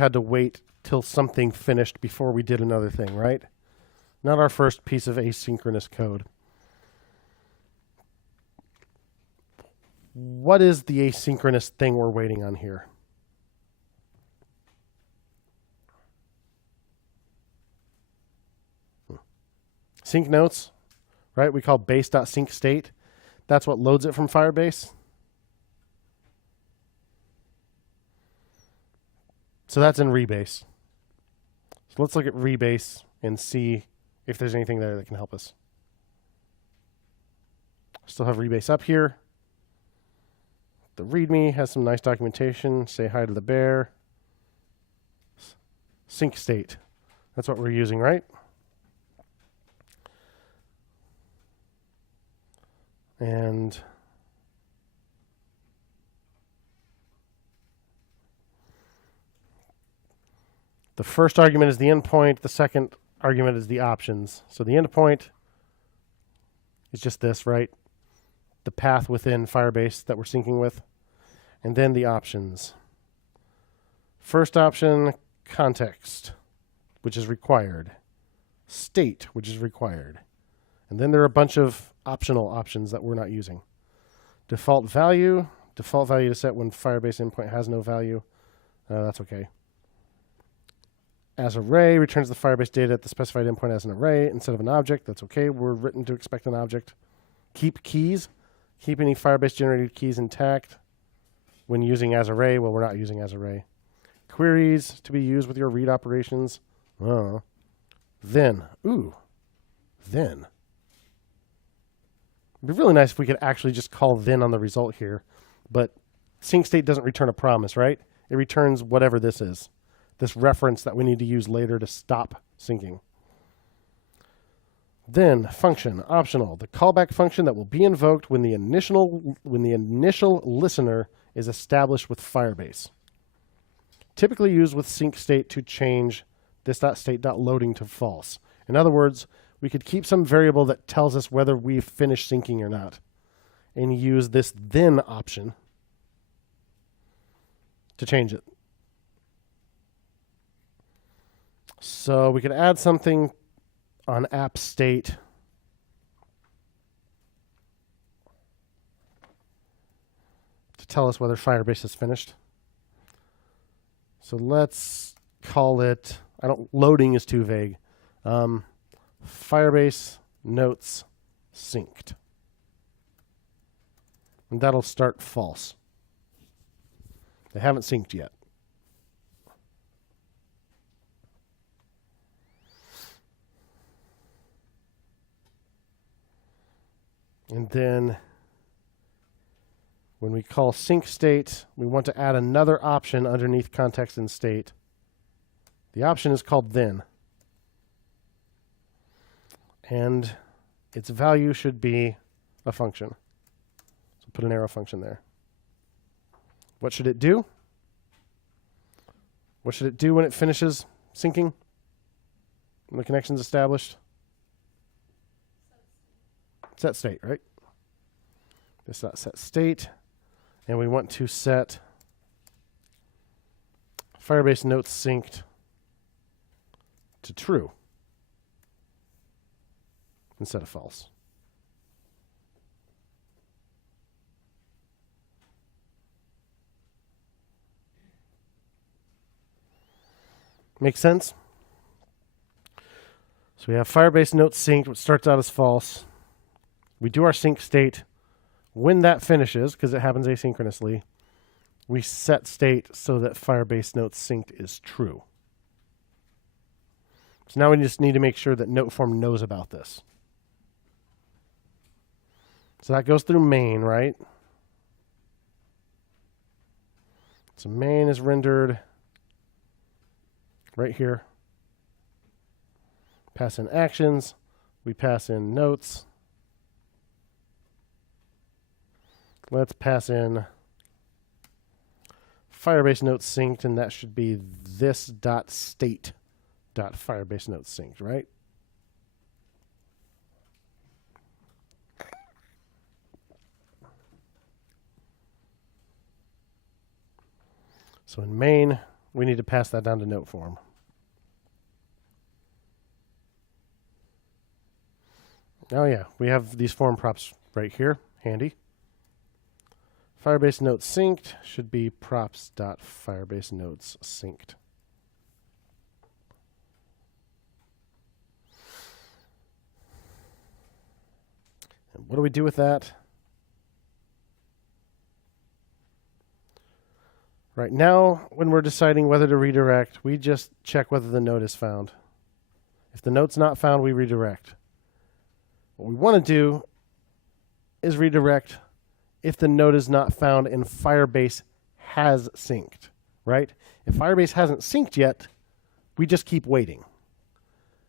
had to wait till something finished before we did another thing, right? Not our first piece of asynchronous code. What is the asynchronous thing we're waiting on here? Sync notes, right? We call base.syncState. That's what loads it from Firebase. So that's in Rebase. So let's look at Rebase and see if there's anything there that can help us. Still have Rebase up here. The README has some nice documentation. Say hi to the bear. Sync state. That's what we're using, right? And the first argument is the endpoint. The second argument is the options. So the endpoint is just this, right? The path within Firebase that we're syncing with. And then the options. First option, context, which is required. State, which is required. And then there are a bunch of optional options that we're not using. Default value to set when Firebase endpoint has no value. That's okay. As array returns the Firebase data at the specified endpoint as an array instead of an object. That's okay. We're written to expect an object. Keep keys. Keep any Firebase generated keys intact when using as array. Well, we're not using as array. Queries to be used with your read operations. Then. Then. It'd be really nice if we could actually just call then on the result here. But sync state doesn't return a promise, right? It returns whatever this is. This reference that we need to use later to stop syncing. Then function, optional, the callback function that will be invoked when the initial listener is established with Firebase. Typically used with sync state to change this.state.loading to false. In other words, we could keep some variable that tells us whether we've finished syncing or not, and use this then option to change it. So we could add something on app state to tell us whether Firebase is finished. So let's call it, loading is too vague. Firebase notes synced. And that'll start false. They haven't synced yet. And then when we call sync state, we want to add another option underneath context and state. The option is called then. And its value should be a function. So put an arrow function there. What should it do? What should it do when it finishes syncing? When the connection's established? Set state, right? This dot set state. And we want to set Firebase notes synced to true instead of false. Make sense? So we have Firebase notes synced, which starts out as false. We do our sync state. When that finishes, because it happens asynchronously, we set state so that Firebase notes synced is true. So now we just need to make sure that Noteform knows about this. So that goes through main, right? So main is rendered right here. Pass in actions. We pass in notes. Let's pass in Firebase notes synced, and that should be this dot state dot Firebase notes synced, right? So in main, we need to pass that down to note form. Oh yeah, we have these form props right here, handy. Firebase notes synced should be props.firebase notes synced. And what do we do with that? Right now, when we're deciding whether to redirect, we just check whether the note is found. If the note's not found, we redirect. What we want to do is redirect if the note is not found and Firebase has synced, right? If Firebase hasn't synced yet, we just keep waiting.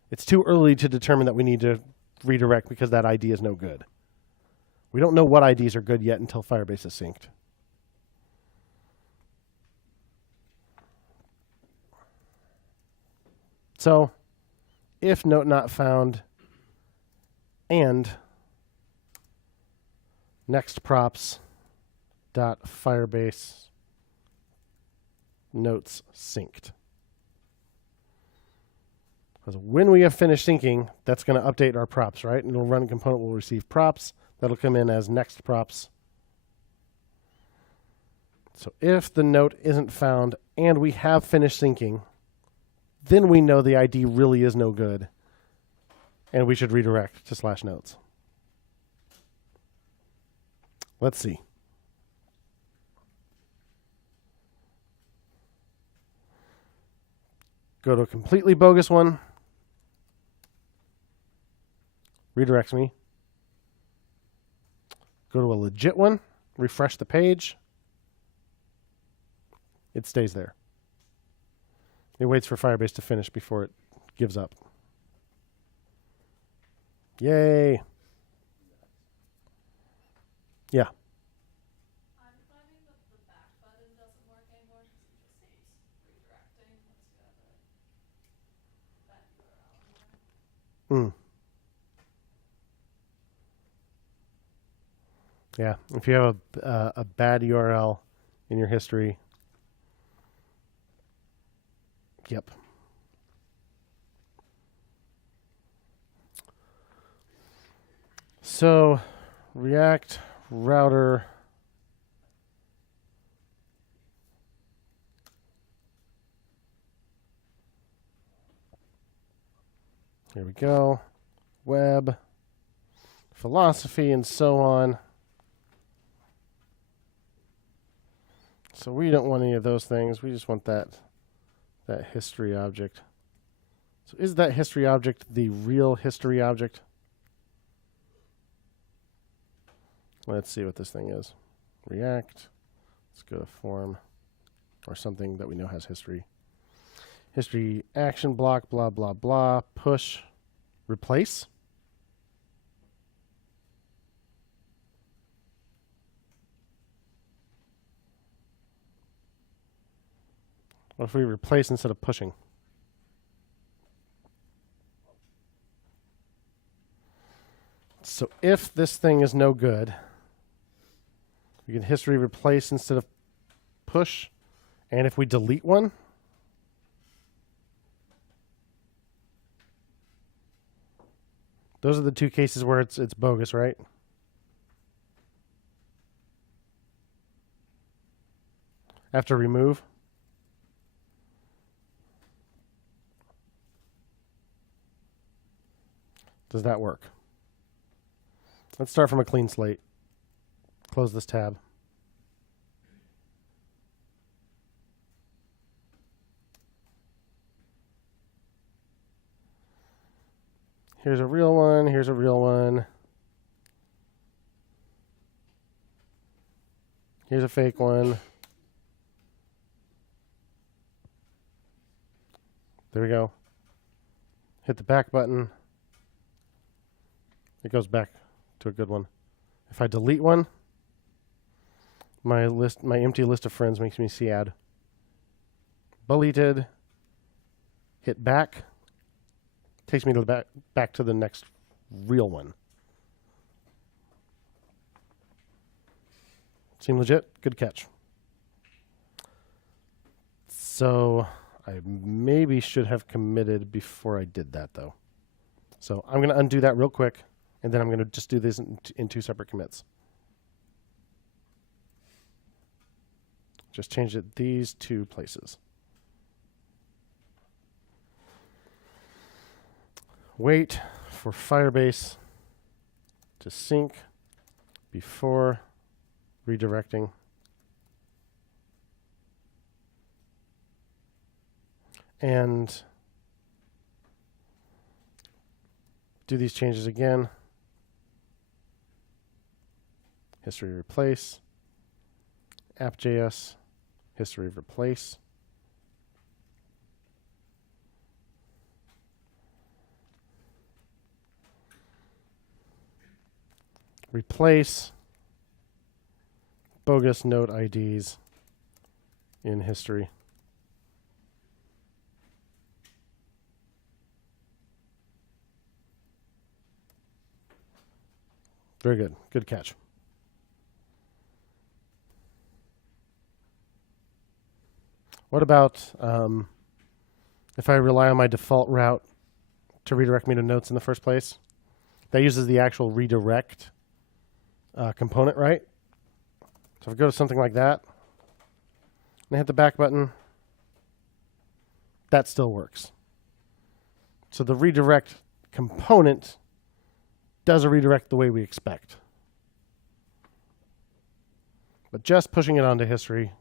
It's too early to determine that we need to redirect because that ID is no good. We don't know what IDs are good yet until Firebase is synced. So, if note not found and next props dot Firebase notes synced. Because when we have finished syncing, that's going to update our props, right? And it'll run component will receive props. That'll come in as next props. So if the note isn't found and we have finished syncing, then we know the ID really is no good, and we should redirect to /notes. Let's see. Go to a completely bogus one. Redirects me. Go to a legit one. Refresh the page. It stays there. It waits for Firebase to finish before it gives up. Yay. Yeah. I'm finding that the back button doesn't work anymore because it just says redirecting. Let's go to that URL anyway. Yeah, if you have a bad URL in your history, yep. So, React router here we go. Web, philosophy, and so on. So we don't want any of those things. We just want that history object. So is that history object the real history object? Let's see what this thing is. React. Let's go to form or something that we know has history. History action block, blah, blah, blah. Push, replace. What if we replace instead of pushing? So if this thing is no good, we can history replace instead of push. And if we delete one, those are the two cases where it's bogus, right? After remove. Does that work? Let's start from a clean slate. Close this tab. Here's a real one. Here's a real one. Here's a fake one. There we go. Hit the back button. It goes back to a good one. If I delete one, my empty list of friends makes me sad. Deleted. Hit back. Takes me to the back to the next real one. Seem legit? Good catch. So I maybe should have committed before I did that, though. So I'm going to undo that real quick, and then I'm going to just do this in two separate commits. Just change it these two places. Wait for Firebase to sync before redirecting. And do these changes again. History replace. App.js. History replace. Replace bogus node IDs in history. Very good. Good catch. What about if I rely on my default route to redirect me to notes in the first place? That uses the actual redirect component, right? So if I go to something like that and I hit the back button, that still works. So the redirect component does a redirect the way we expect. But just pushing it onto history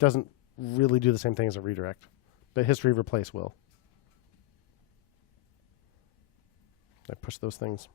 doesn't really do the same thing as a redirect. But history replace will. I push those things.